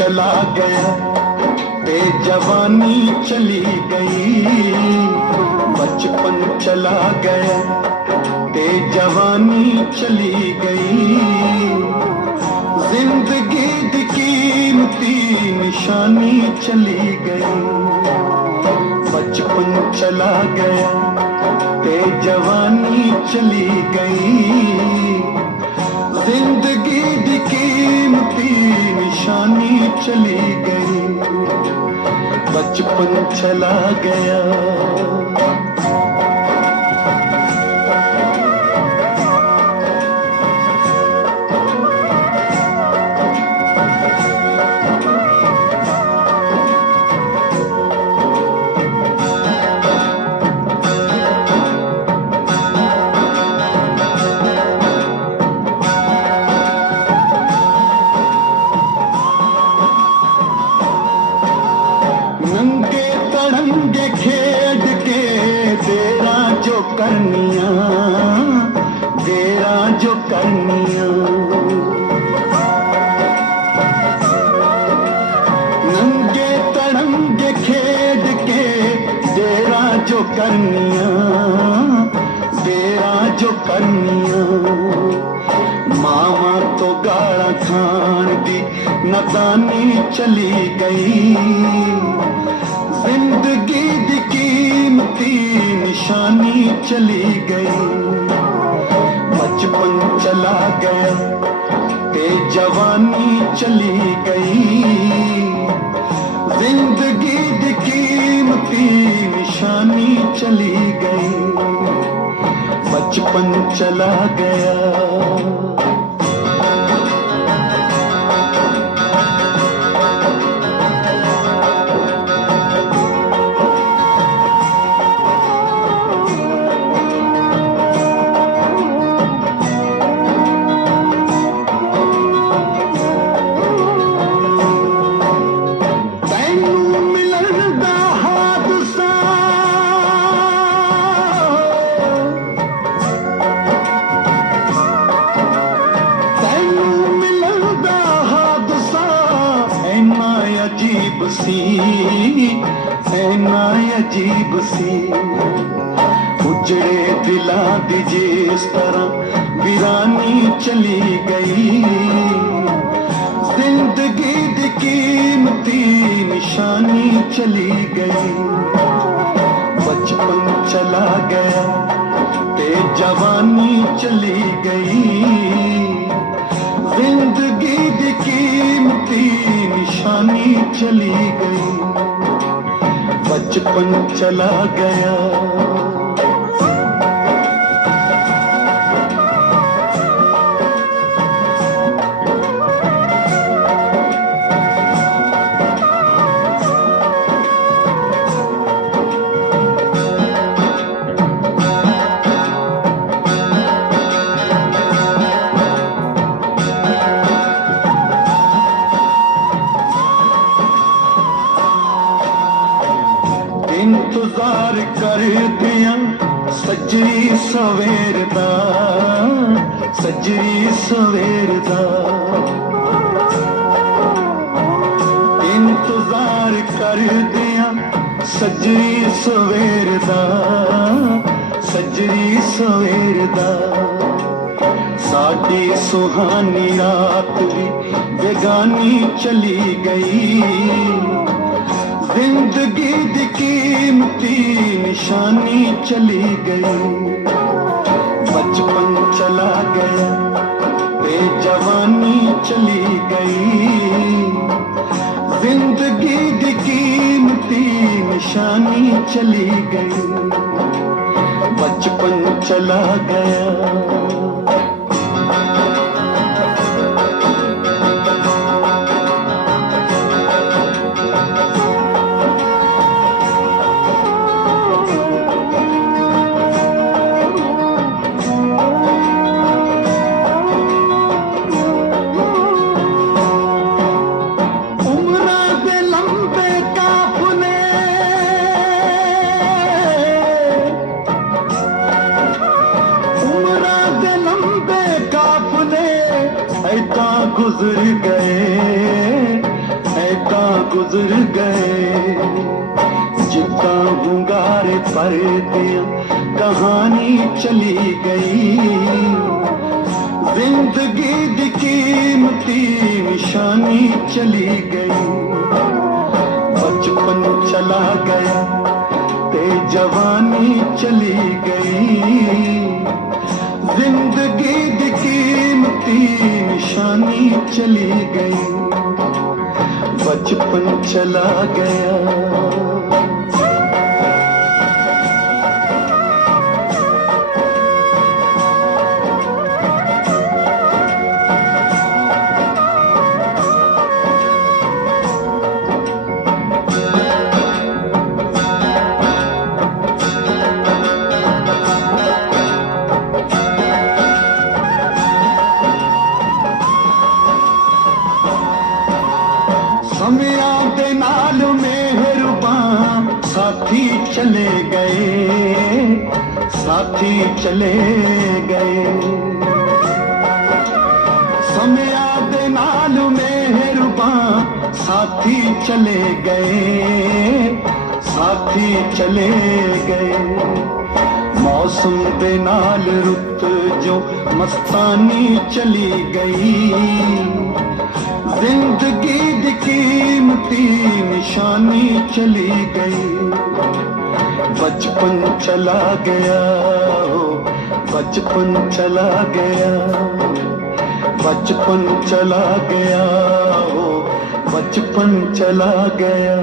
चला गया ते जवानी चली गई, बचपन चला गया ते जवानी चली गई, जिंदगी दी कीमती निशानी चली गई, बचपन चला गया ते जवानी चली गई, जिंदगी दी कीमती निशानी चली गई, बचपन चला गया। नंगे तड़ंगे खेड के तेरा जो करनिया, तेरा जो करनिया, नंगे तड़ंगे खेड के तेरा जो करनिया, तेरा जो करनिया, मामा तो गाला खान दी नदानी चली गई, जिंदगी दी कीमती निशानी चली गई, बचपन चला गया ते जवानी चली गई, जिंदगी दी कीमती निशानी चली गई, बचपन चला गया। अजीब सी ऐना अजीब सी, उजड़े दिला दी जिस तरह वीरानी चली गई, जिंदगी दी कीमती निशानी चली गई, बचपन चला गया ते जवानी चली गई, जिंदगी दी कीमती निशानी चली गई, बचपन चला गया। इंतजार कर दिया सजरी सवेर दा, सजरी सवेर दा, इंतजार कर दिया सजरी सवेर दा, सजरी सवेर दा, साडी सुहानी रात भी बेगानी चली गई, जिंदगी दी कीमती निशानी चली गई, बचपन चला गया ते जवानी चली गई, जिंदगी दी कीमती निशानी चली गई, बचपन चला गया। गुजर गए गुजर गए, जितना hunगारे पर्दे कहानी चली गई। जिंदगी दी कीमती निशानी चली गई। बचपन चला गया ते जवानी चली गई। जिंदगी दी कीमती निशानी चली गई। बचपन चला गया। समया दे नाल मेहरबान साथी चले गए, साथी चले गए। समया दे नाल मेहरबान साथी चले गए, साथी चले गए। मौसम दे नाल रुत जो मस्तानी चली गई। जिंदगी दी कीमती निशानी चली गई। बचपन चला गया, हो बचपन चला गया। बचपन चला गया, हो बचपन चला गया।